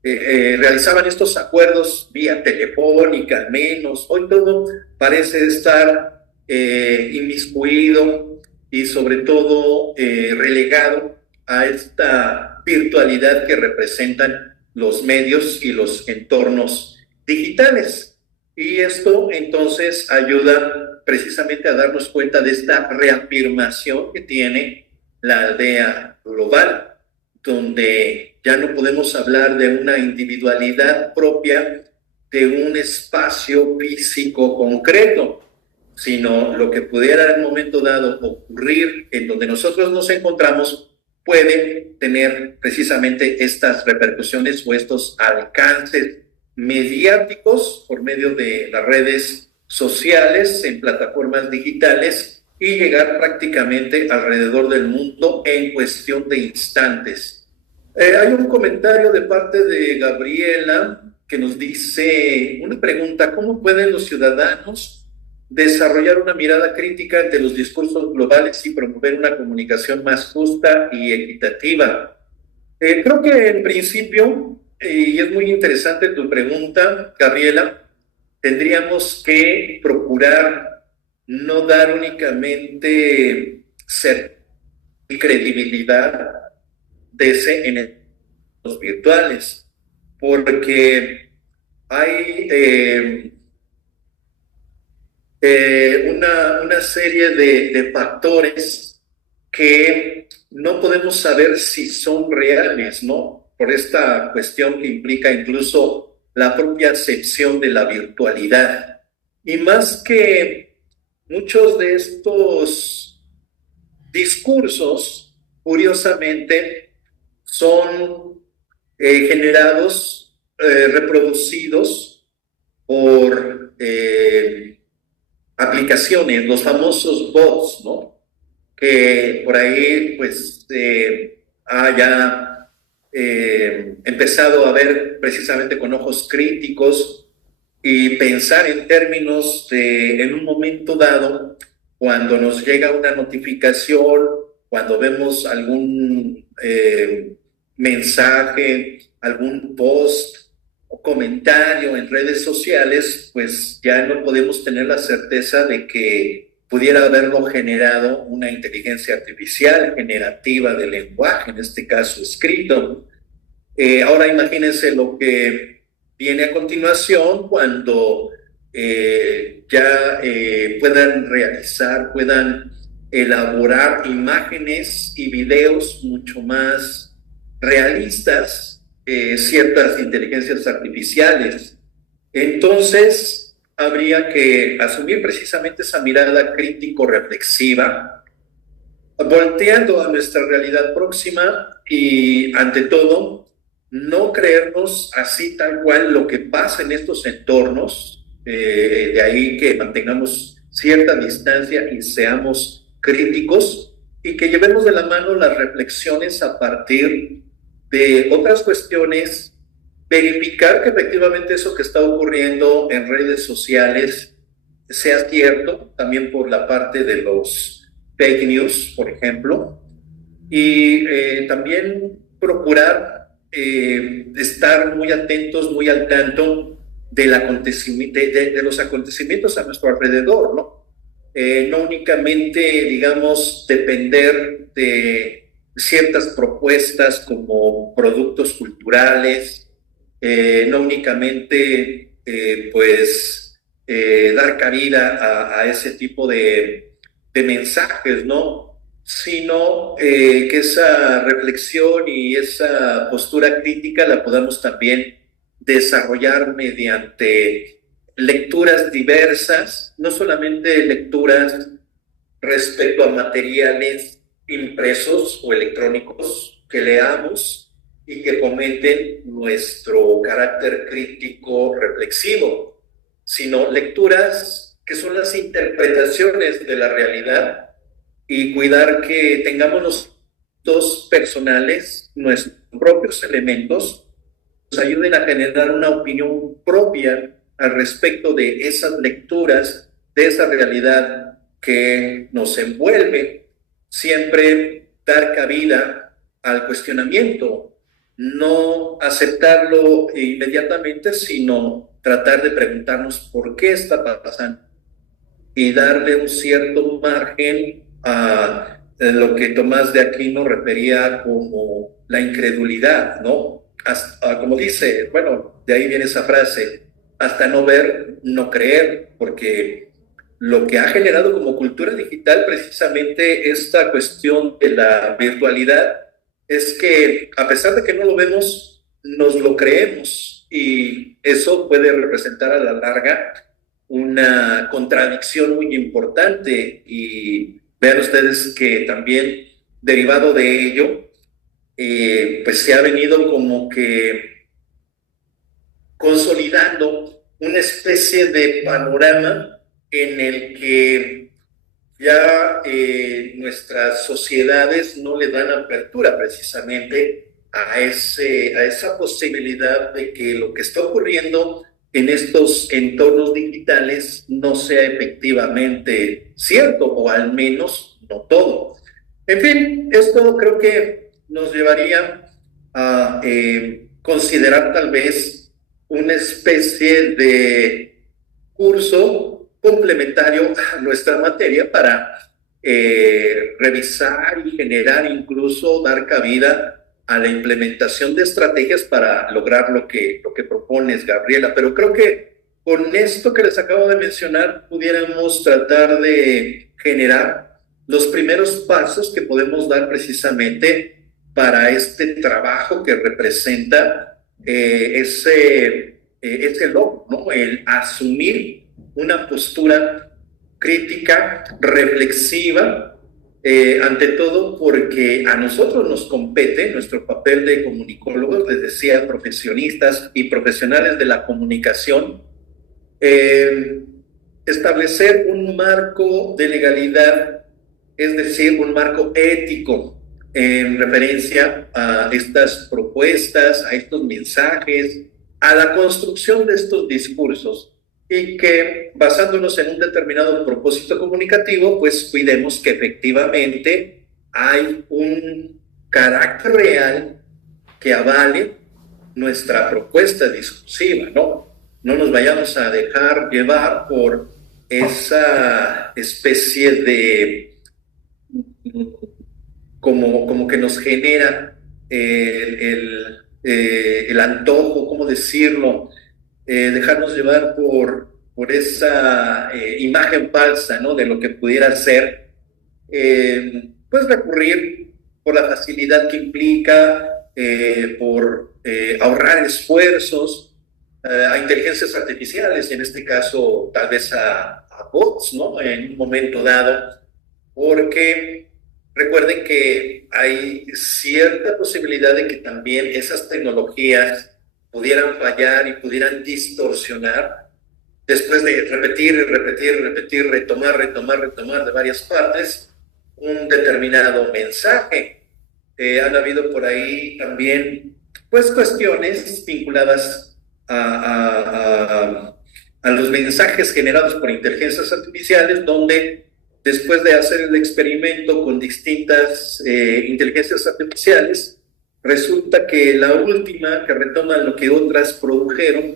realizaban estos acuerdos vía telefónica, al menos. Hoy todo parece estar inmiscuido y sobre todo relegado a esta virtualidad que representan los medios y los entornos digitales. Y esto entonces ayuda precisamente a darnos cuenta de esta reafirmación que tiene la aldea global, donde ya no podemos hablar de una individualidad propia de un espacio físico concreto, sino lo que pudiera en un momento dado ocurrir en donde nosotros nos encontramos puede tener precisamente estas repercusiones o estos alcances mediáticos por medio de las redes sociales, en plataformas digitales, y llegar prácticamente alrededor del mundo en cuestión de instantes. Hay un comentario de parte de Gabriela que nos dice una pregunta: ¿cómo pueden los ciudadanos desarrollar una mirada crítica ante los discursos globales y promover una comunicación más justa y equitativa? Creo que en principio, y es muy interesante tu pregunta, Gabriela, tendríamos que procurar no dar únicamente ser y credibilidad en los virtuales, porque hay una serie de factores que no podemos saber si son reales, ¿no? Por esta cuestión que implica incluso la propia acepción de la virtualidad. Y más que muchos de estos discursos, curiosamente, son generados, reproducidos por aplicaciones, los famosos bots, ¿no? Que por ahí pues haya empezado a ver precisamente con ojos críticos y pensar en términos de, en un momento dado, cuando nos llega una notificación, cuando vemos algún mensaje, algún post o comentario en redes sociales, pues ya no podemos tener la certeza de que pudiera haberlo generado una inteligencia artificial generativa de lenguaje, en este caso escrito. Ahora imagínense lo que viene a continuación cuando ya puedan realizar, puedan elaborar imágenes y videos mucho más realistas, ciertas inteligencias artificiales. Entonces, habría que asumir precisamente esa mirada crítico-reflexiva, volteando a nuestra realidad próxima y, ante todo, no creernos así tal cual lo que pasa en estos entornos, de ahí que mantengamos cierta distancia y seamos críticos y que llevemos de la mano las reflexiones a partir de otras cuestiones, verificar que efectivamente eso que está ocurriendo en redes sociales sea cierto, también por la parte de los fake news, por ejemplo, y también procurar estar muy atentos, muy al tanto del acontecimiento, de los acontecimientos a nuestro alrededor, ¿no? No únicamente, digamos, depender de ciertas propuestas como productos culturales, no únicamente, dar cabida a ese tipo de mensajes, ¿no? Sino que esa reflexión y esa postura crítica la podamos también desarrollar mediante lecturas diversas, no solamente lecturas respecto a materiales impresos o electrónicos que leamos y que fomenten nuestro carácter crítico reflexivo, sino lecturas que son las interpretaciones de la realidad y cuidar que tengamos los dos personales, nuestros propios elementos, nos ayuden a generar una opinión propia al respecto de esas lecturas, de esa realidad que nos envuelve. Siempre dar cabida al cuestionamiento, no aceptarlo inmediatamente, sino tratar de preguntarnos por qué está pasando y darle un cierto margen a lo que Tomás de Aquino refería como la incredulidad, ¿no? Hasta, como dice, bueno, de ahí viene esa frase, hasta no ver, no creer, porque lo que ha generado como cultura digital precisamente esta cuestión de la virtualidad es que, a pesar de que no lo vemos, nos lo creemos, y eso puede representar a la larga una contradicción muy importante. Y vean ustedes que también, derivado de ello, pues se ha venido como que consolidando una especie de panorama en el que ya nuestras sociedades no le dan apertura precisamente a esa posibilidad de que lo que está ocurriendo en estos entornos digitales no sea efectivamente cierto, o al menos no todo. En fin, esto creo que nos llevaría a considerar tal vez una especie de curso complementario a nuestra materia para revisar y generar, incluso dar cabida a la implementación de estrategias para lograr lo que propones, Gabriela. Pero creo que con esto que les acabo de mencionar pudiéramos tratar de generar los primeros pasos que podemos dar precisamente para este trabajo que representa ese logro, ¿no? El asumir una postura crítica, reflexiva, ante todo porque a nosotros nos compete nuestro papel de comunicólogos, les decía, profesionistas y profesionales de la comunicación, establecer un marco de legalidad, es decir, un marco ético en referencia a estas propuestas, a estos mensajes, a la construcción de estos discursos y que basándonos en un determinado propósito comunicativo, pues cuidemos que efectivamente hay un carácter real que avale nuestra propuesta discursiva, ¿no? No nos vayamos a dejar llevar por esa especie de como que nos genera el antojo, ¿cómo decirlo? Dejarnos llevar por esa imagen falsa, ¿no? De lo que pudiera ser, pues recurrir por la facilidad que implica, por ahorrar esfuerzos a inteligencias artificiales, y en este caso tal vez a bots, ¿no? En un momento dado, porque recuerden que hay cierta posibilidad de que también esas tecnologías pudieran fallar y pudieran distorsionar después de repetir, repetir, repetir, retomar, retomar, retomar de varias partes un determinado mensaje. Han habido por ahí también pues cuestiones vinculadas a los mensajes generados por inteligencias artificiales, donde después de hacer el experimento con distintas inteligencias artificiales, resulta que la última, que retoma lo que otras produjeron,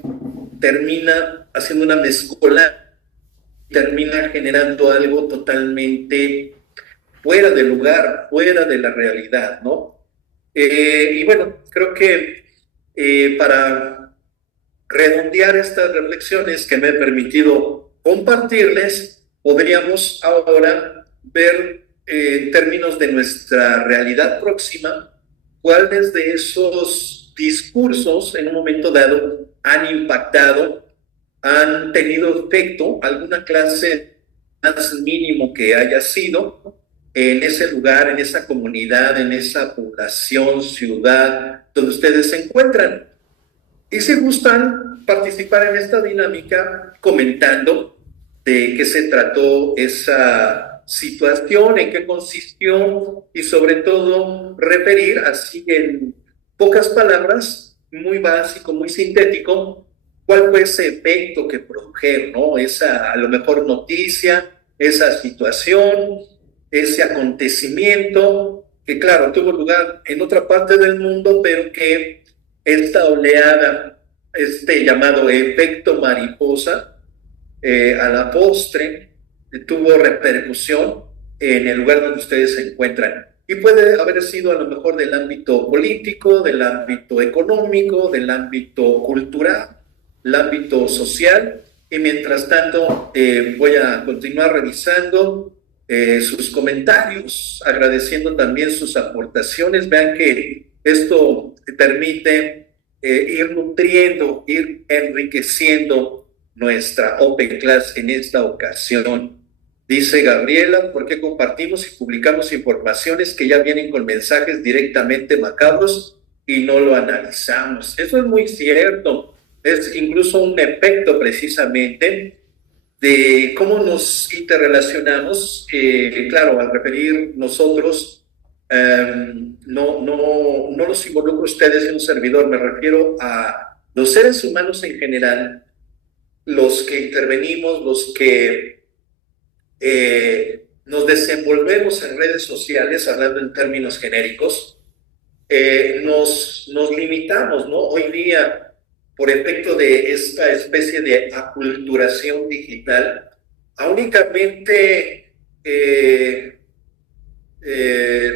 termina haciendo una mezcola, termina generando algo totalmente fuera del lugar, fuera de la realidad, ¿no? Y bueno, creo que para redondear estas reflexiones que me he permitido compartirles, podríamos ahora ver en términos de nuestra realidad próxima, cuáles de esos discursos en un momento dado han impactado, han tenido efecto, alguna clase más mínimo que haya sido, en ese lugar, en esa comunidad, en esa población, ciudad, donde ustedes se encuentran. Y si gustan participar en esta dinámica comentando de qué se trató esa situación, en qué consistió y sobre todo referir así en pocas palabras, muy básico, muy sintético, cuál fue ese efecto que produjeron, ¿no? Esa a lo mejor noticia, esa situación, ese acontecimiento que claro, tuvo lugar en otra parte del mundo, pero que esta oleada, este llamado efecto mariposa, a la postre tuvo repercusión en el lugar donde ustedes se encuentran. Y puede haber sido a lo mejor del ámbito político, del ámbito económico, del ámbito cultural, el ámbito social. Y mientras tanto, voy a continuar revisando sus comentarios, agradeciendo también sus aportaciones. Vean que esto permite ir nutriendo, ir enriqueciendo nuestra Open Class en esta ocasión. Dice Gabriela, ¿por qué compartimos y publicamos informaciones que ya vienen con mensajes directamente macabros y no lo analizamos? Eso es muy cierto. Es incluso un efecto precisamente de cómo nos interrelacionamos. Claro, al referir nosotros, no los involucro a ustedes en un servidor, me refiero a los seres humanos en general, los que intervenimos, los que nos desenvolvemos en redes sociales, hablando en términos genéricos, nos limitamos, ¿no? Hoy día, por efecto de esta especie de aculturación digital, a únicamente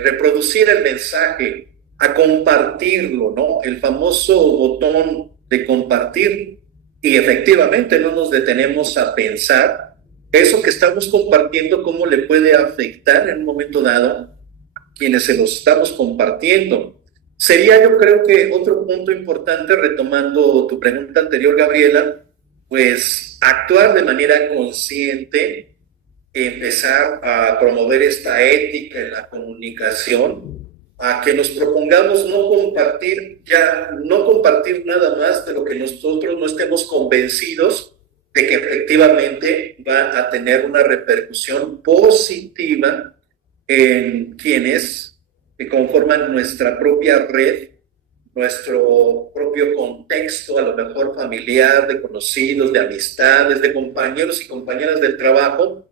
reproducir el mensaje, a compartirlo, ¿no? El famoso botón de compartir, y efectivamente no nos detenemos a pensar eso que estamos compartiendo, cómo le puede afectar en un momento dado a quienes se los estamos compartiendo. Sería, yo creo que otro punto importante, retomando tu pregunta anterior, Gabriela, pues actuar de manera consciente, empezar a promover esta ética en la comunicación, a que nos propongamos no compartir nada más de lo que nosotros no estemos convencidos de que efectivamente va a tener una repercusión positiva en quienes conforman nuestra propia red, nuestro propio contexto, a lo mejor familiar, de conocidos, de amistades, de compañeros y compañeras del trabajo,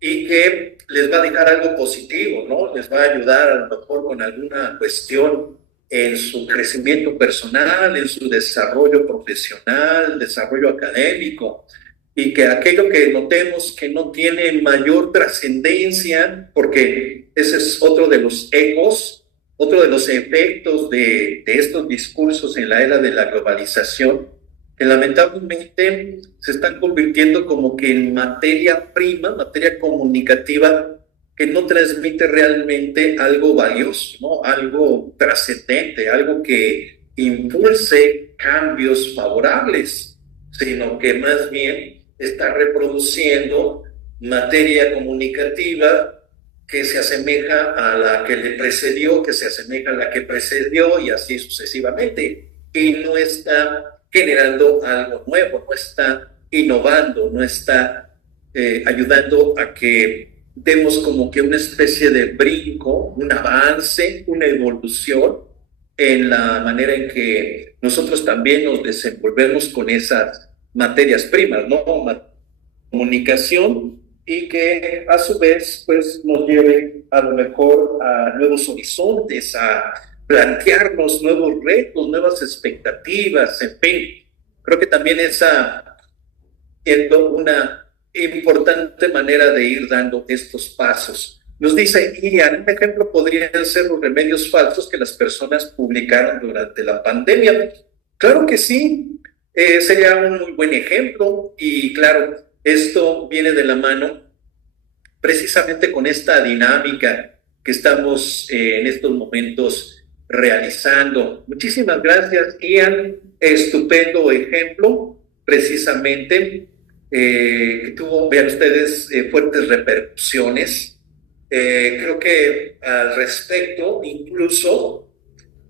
y que les va a dejar algo positivo, ¿no? Les va a ayudar a lo mejor con alguna cuestión en su crecimiento personal, en su desarrollo profesional, desarrollo académico, y que aquello que notemos que no tiene mayor trascendencia, porque ese es otro de los ecos, otro de los efectos de estos discursos en la era de la globalización, que lamentablemente se están convirtiendo como que en materia prima, materia comunicativa, que no transmite realmente algo valioso, ¿no? Algo trascendente, algo que impulse cambios favorables, sino que más bien está reproduciendo materia comunicativa que se asemeja a la que le precedió, que se asemeja a la que precedió y así sucesivamente. Y no está generando algo nuevo, no está innovando, no está ayudando a que demos como que una especie de brinco, un avance, una evolución en la manera en que nosotros también nos desenvolvemos con esas materias primas, ¿no? Comunicación, y que a su vez pues nos lleve a lo mejor a nuevos horizontes, a plantearnos nuevos retos, nuevas expectativas, en fin. Creo que también esa es una importante manera de ir dando estos pasos. Nos dice Ian, un ejemplo podrían ser los remedios falsos que las personas publicaron durante la pandemia. Claro que sí, sería un muy buen ejemplo y claro, esto viene de la mano precisamente con esta dinámica que estamos en estos momentos realizando. Muchísimas gracias, Ian. Estupendo ejemplo, precisamente, que tuvo, vean ustedes, fuertes repercusiones. Creo que al respecto, incluso,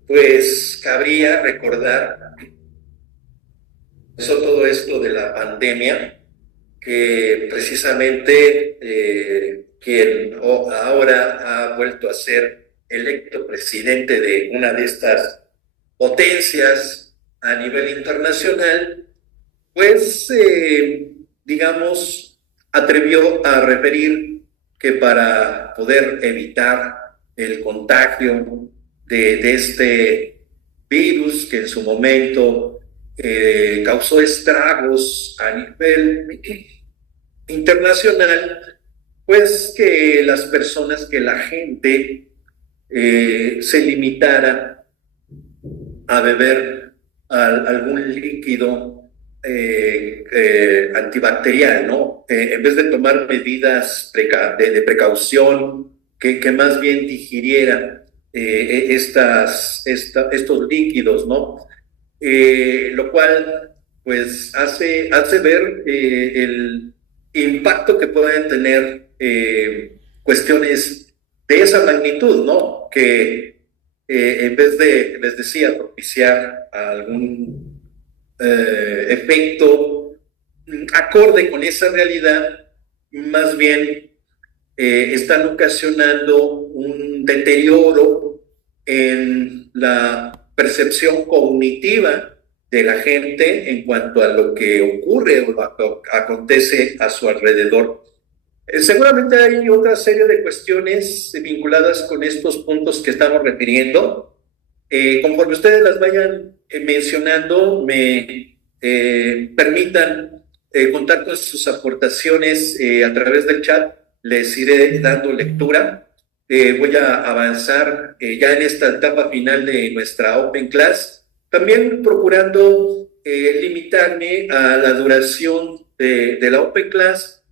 pues cabría recordar todo esto de la pandemia, que precisamente quien ahora ha vuelto a ser electo presidente de una de estas potencias a nivel internacional, pues, digamos, atrevió a referir que para poder evitar el contagio de este virus que en su momento causó estragos a nivel internacional, pues que las personas, que la gente se limitara a beber algún líquido antibacterial, ¿no? En vez de tomar medidas de precaución, que más bien digirieran estos líquidos, ¿no? Lo cual pues hace ver el impacto que pueden tener cuestiones de esa magnitud, ¿no? Que en vez de, les decía, propiciar algún efecto acorde con esa realidad, más bien están ocasionando un deterioro en la percepción cognitiva de la gente en cuanto a lo que ocurre o lo que acontece a su alrededor. Seguramente hay otra serie de cuestiones vinculadas con estos puntos que estamos refiriendo. Conforme ustedes las vayan mencionando, me permitan contar con sus aportaciones a través del chat. Les iré dando lectura. Voy a avanzar ya en esta etapa final de nuestra Open Class, también procurando limitarme a la duración de la Open Class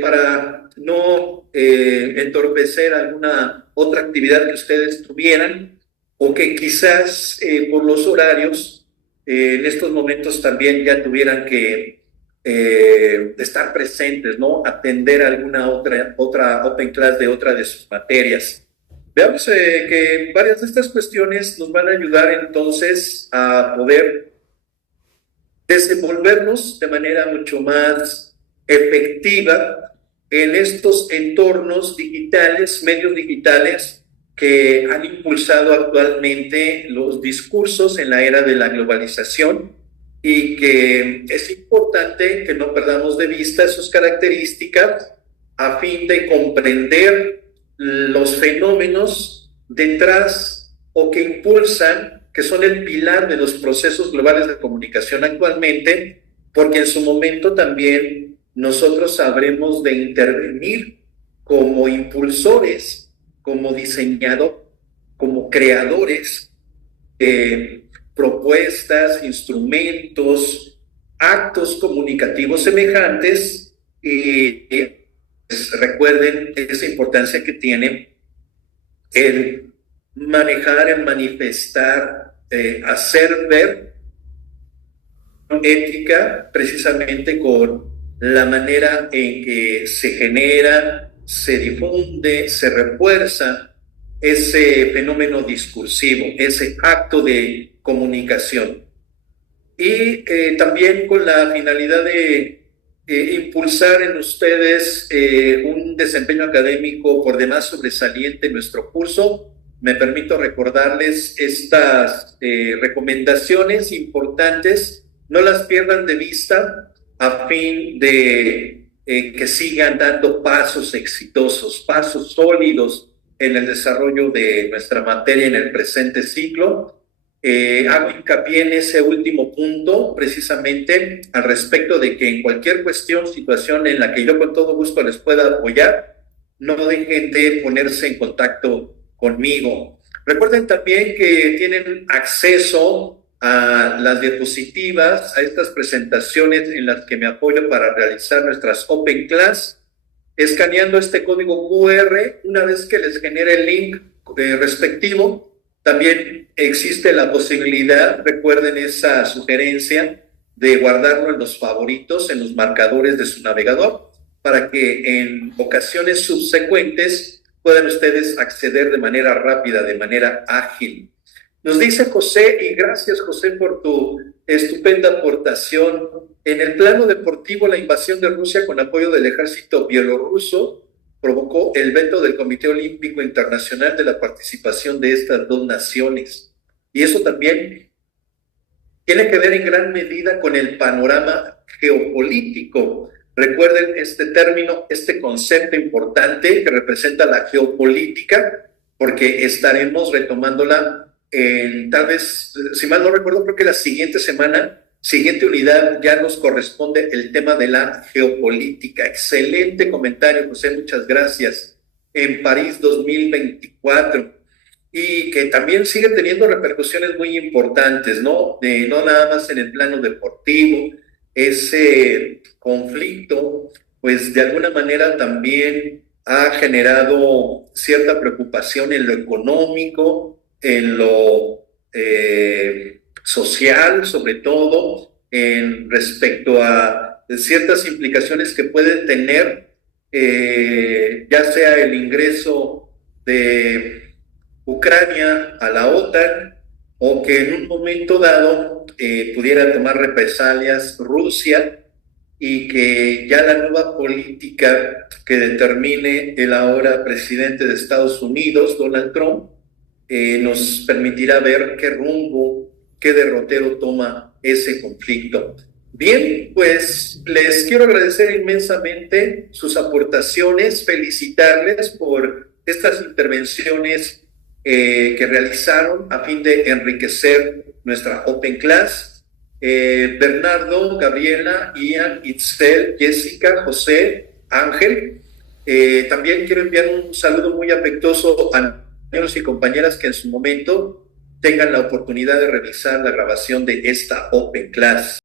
para no entorpecer alguna otra actividad que ustedes tuvieran o que quizás por los horarios en estos momentos también ya tuvieran que estar presentes, ¿no? Atender alguna otra Open Class de otra de sus materias. Veamos que varias de estas cuestiones nos van a ayudar entonces a poder desenvolvernos de manera mucho más efectiva en estos entornos digitales, medios digitales que han impulsado actualmente los discursos en la era de la globalización y que es importante que no perdamos de vista sus características a fin de comprender los fenómenos detrás o que impulsan, que son el pilar de los procesos globales de comunicación actualmente, porque en su momento también nosotros habremos de intervenir como impulsores, como diseñadores, como creadores, propuestas, instrumentos, actos comunicativos semejantes y pues, recuerden esa importancia que tiene el manejar, el manifestar, hacer ver ética precisamente con la manera en que se genera, se difunde, se refuerza ese fenómeno discursivo, ese acto de comunicación. Y también con la finalidad de impulsar en ustedes un desempeño académico por demás sobresaliente en nuestro curso. Me permito recordarles estas recomendaciones importantes, no las pierdan de vista a fin de que sigan dando pasos exitosos, pasos sólidos en el desarrollo de nuestra materia en el presente ciclo. Hago hincapié en ese último punto precisamente al respecto de que en cualquier cuestión, situación en la que yo con todo gusto les pueda apoyar, no dejen de ponerse en contacto conmigo. Recuerden también que tienen acceso a las diapositivas, a estas presentaciones en las que me apoyo para realizar nuestras Open Class, escaneando este código QR. Una vez que les genere el link respectivo, también existe la posibilidad, recuerden esa sugerencia, de guardarlo en los favoritos, en los marcadores de su navegador, para que en ocasiones subsecuentes puedan ustedes acceder de manera rápida, de manera ágil. Nos dice José, y gracias José por tu estupenda aportación, en el plano deportivo la invasión de Rusia con apoyo del ejército bielorruso provocó el veto del Comité Olímpico Internacional de la participación de estas dos naciones. Y eso también tiene que ver en gran medida con el panorama geopolítico. Recuerden este término, este concepto importante que representa la geopolítica, porque estaremos retomándola tal vez, si mal no recuerdo, creo que la siguiente semana, siguiente unidad, ya nos corresponde el tema de la geopolítica. Excelente comentario, José, muchas gracias. En París 2024. Y que también sigue teniendo repercusiones muy importantes, ¿no? No nada más en el plano deportivo, ese conflicto, pues de alguna manera también ha generado cierta preocupación en lo económico, en lo social, sobre todo, en respecto a ciertas implicaciones que puede tener, ya sea el ingreso de Ucrania a la OTAN, o que en un momento dado pudiera tomar represalias Rusia, y que ya la nueva política que determine el ahora presidente de Estados Unidos, Donald Trump, nos permitirá ver qué rumbo, qué derrotero toma ese conflicto. Bien, pues les quiero agradecer inmensamente sus aportaciones, felicitarles por estas intervenciones que realizaron a fin de enriquecer nuestra Open Class. Bernardo, Gabriela, Ian, Itzel, Jessica, José, Ángel. También quiero enviar un saludo muy afectuoso a compañeros y compañeras que en su momento tengan la oportunidad de revisar la grabación de esta Open Class.